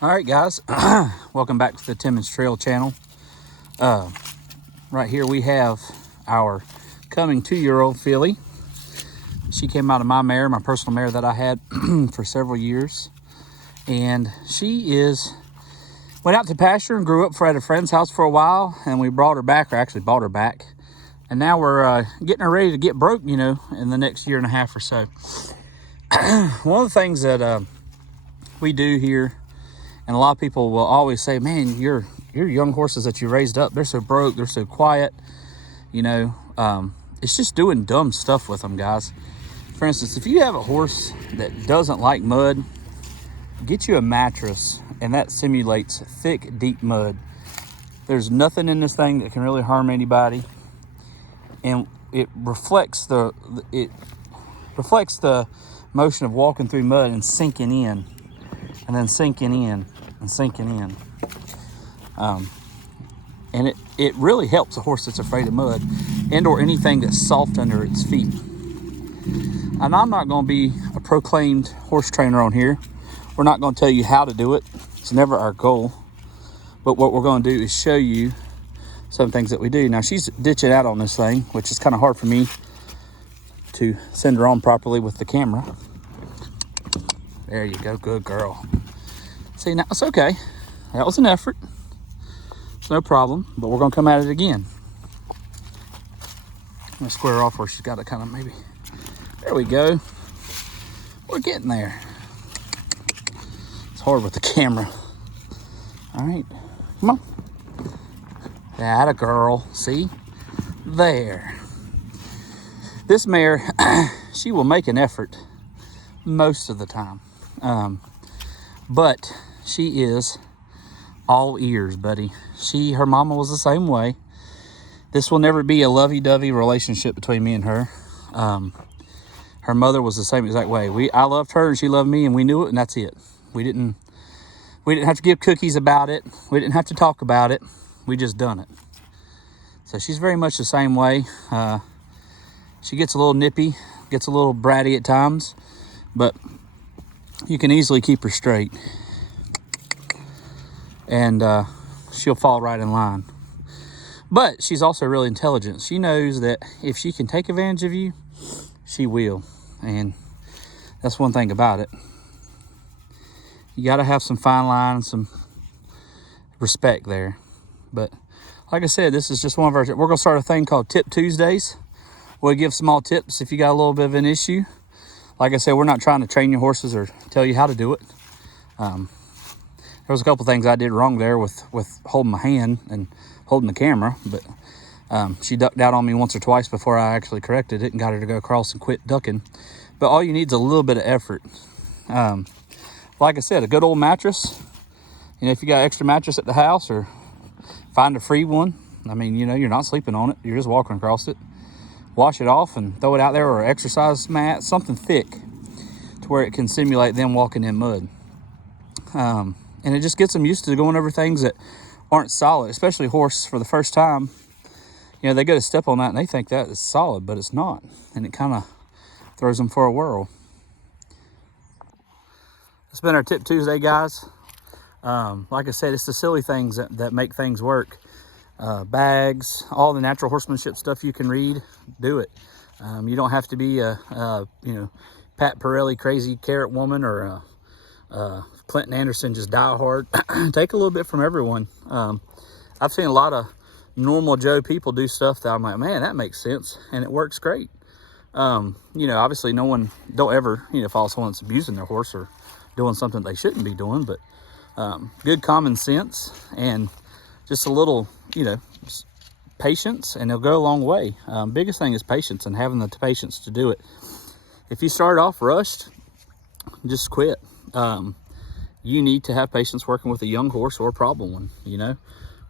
All right, guys, welcome back to the Timmons Trail channel. Right here we have our coming 2-year-old filly. She came out of my mare, my personal mare that I had for several years. And she went out to pasture and grew up at a friend's house for a while. And we brought her back, or actually bought her back. And now we're getting her ready to get broke, in the next year and a half or so. One of the things that we do here, and a lot of people will always say, man, your young horses that you raised up, they're so broke, they're so quiet. It's just doing dumb stuff with them, guys. For instance, if you have a horse that doesn't like mud, get you a mattress, and that simulates thick, deep mud. There's nothing in this thing that can really harm anybody, and it reflects the motion of walking through mud and sinking in, and then sinking in and sinking in. And it really helps a horse that's afraid of mud and or anything that's soft under its feet. And I'm not going to be a proclaimed horse trainer on here. We're not going to tell you how to do it. It's never our goal. But what we're going to do is show you some things that we do. Now, she's ditching out on this thing, which is kind of hard for me to send her on properly with the camera. There you go, good girl. See, now it's okay. That was an effort. It's no problem, but we're gonna come at it again. I'm gonna square her off where she's got to kind of maybe. There we go. We're getting there. It's hard with the camera. All right, come on. That a girl. See? There. This mare, she will make an effort most of the time. But she is all ears, buddy. Her mama was the same way. This will never be a lovey-dovey relationship between me and her. Her mother was the same exact way. I loved her and she loved me, and we knew it, and that's it. We didn't have to give cookies about it. We didn't have to talk about it. We just done it. So she's very much the same way. She gets a little nippy, gets a little bratty at times, but you can easily keep her straight, and she'll fall right in line. But she's also really intelligent. She knows that if she can take advantage of you, she will. And that's one thing about it. You got to have some fine line and some respect there. But like I said, this is just one of our, we're going to start a thing called Tip Tuesdays. We'll give small tips if you got a little bit of an issue. Like I said, we're not trying to train your horses or tell you how to do it. There was a couple things I did wrong there with holding my hand and holding the camera, but she ducked out on me once or twice before I actually corrected it and got her to go across and quit ducking. But all you need is a little bit of effort. Like I said, a good old mattress. If you got extra mattress at the house, or find a free one. I mean, you're not sleeping on it. You're just walking across it. Wash it off and throw it out there, or exercise mat, something thick to where it can simulate them walking in mud. And it just gets them used to going over things that aren't solid, especially a horse for the first time. They go to step on that and they think that is solid, but it's not. And it kind of throws them for a whirl. It's been our Tip Tuesday, guys. Like I said, it's the silly things that make things work. Bags, all the natural horsemanship stuff you can read, do it. You don't have to be a Pat Pirelli crazy carrot woman, or a Clinton Anderson just die hard. Take a little bit from everyone. I've seen a lot of normal Joe people do stuff that I'm like, man, that makes sense, and it works great. Obviously don't ever follow someone that's abusing their horse or doing something they shouldn't be doing, but good common sense and just a little, patience, and it'll go a long way. Biggest thing is patience, and having the patience to do it. If you start off rushed, just quit. You need to have patience working with a young horse or a problem one.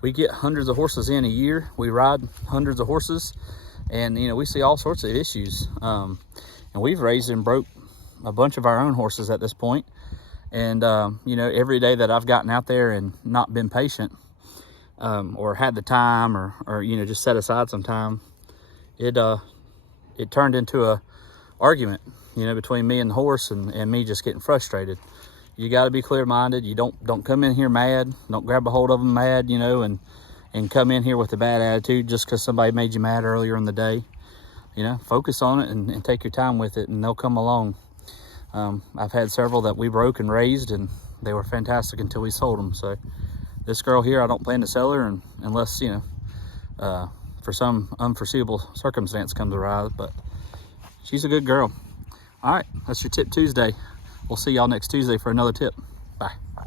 We get hundreds of horses in a year. We ride hundreds of horses, and we see all sorts of issues. And we've raised and broke a bunch of our own horses at this point. And every day that I've gotten out there and not been patient, or had the time, or just set aside some time, it turned into a argument, between me and the horse, and me just getting frustrated. You got to be clear-minded. You don't come in here mad. Don't grab a hold of them mad, you know, and come in here with a bad attitude just because somebody made you mad earlier in the day. You know, focus on it and take your time with it, and they'll come along. I've had several that we broke and raised, and they were fantastic until we sold them. So this girl here, I don't plan to sell her unless, you know, for some unforeseeable circumstance comes arise, but she's a good girl. All right, that's your Tip Tuesday. We'll see y'all next Tuesday for another tip.